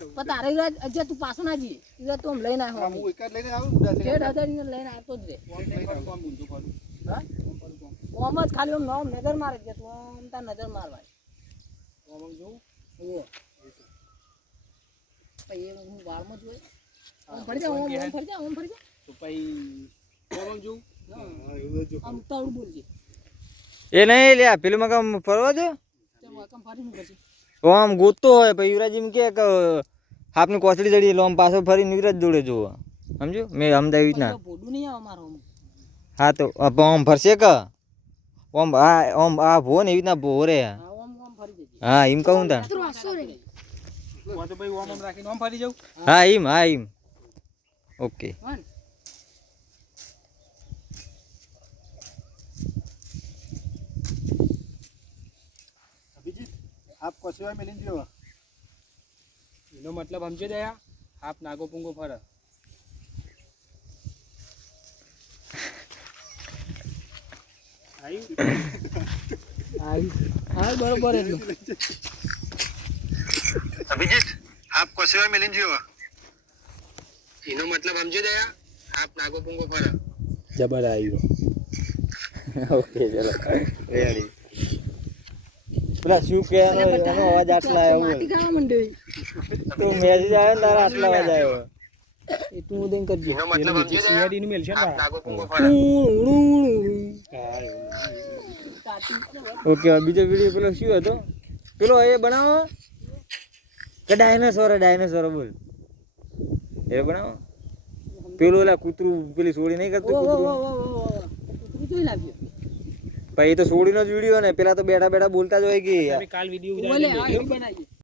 પણ તારે ઈરા તું પાછો ના જઈએ. એટલે તું આમ લઈને આવ્યો હું એક જ લઈને આવ્યો લઈને આવતો જ રે. હા? ઓમ જ ખાલી આમ નામ નજર મારે છે તું આમ તાર નજર મારવા. પછી એ હું વાળમાં જ ઓમ ફરી જા ઓમ ઓમ ફરી જા ઓમ ફરી જા. હા, એવું જ આમ ઉતાવળ બોલજે. એ નહીં લ્યા પેલું મકામ ફરવા જો. તેમ વાકમ ફરી શું કરશે આમ ગોતતો હોય પછી યુવરાજ એમ કે કે આપની કોસડી જડી લો આમ પાછો ફરી નીરજ જોડે જોવો. સમજો મેં અમદાવાદ રીતના હા તો આમ ફરશે કે? ઓમ આ ઓમ આ ભો ને એવી રીતના ભો રે. હા ઓમ ઓમ ફરી જજે. હા એમ કહું તા હા એમ હા એમ. ઓકે હા ને? અભિજીત આપ કસવા મેલીને જો એનો મતલબ સમજે દયા આપ નાગો પૂંગો ફરે હા બરોબર એટલું અભિજીત આપ કસવા મેલીને જો એનો મતલબ સમજે દયા આપ નાગો પૂંગો ફરે જબર આવ્યો ઓકે ચલો રેડી પેલા શું કે એનો અવાજ આટલા આવ્યો બોલ માટી ખાવા માંડ્યો તો મેસેજ આવ્યો ને તારા આટલા અવાજ આવ્યો એ તું ઉદય કરજે. એનો મતલબ સમજે સીઆઈડી નું મેલ છે ને નાગો પૂંગો ઓકે હવે બીજો વીડિયો પેલો શું હતો? પેલો એ બનાવો. કે ડાયનોસોર ડાયનોસોર બોલ. એ બનાવો. પેલું ઓલા કૂતરું પેલી સોડી નહીં કરતું ઓ ઓ ઓ કૂતરું? ઓ ઓ ઓ કૂતરું જોઈ લાવ્યો. પછી એ તો સોડીનો જ વીડિયો ને પેલા તો બેઠા બેઠા બોલતા જ હોય કે કાલ વીડિયો બનાવીએ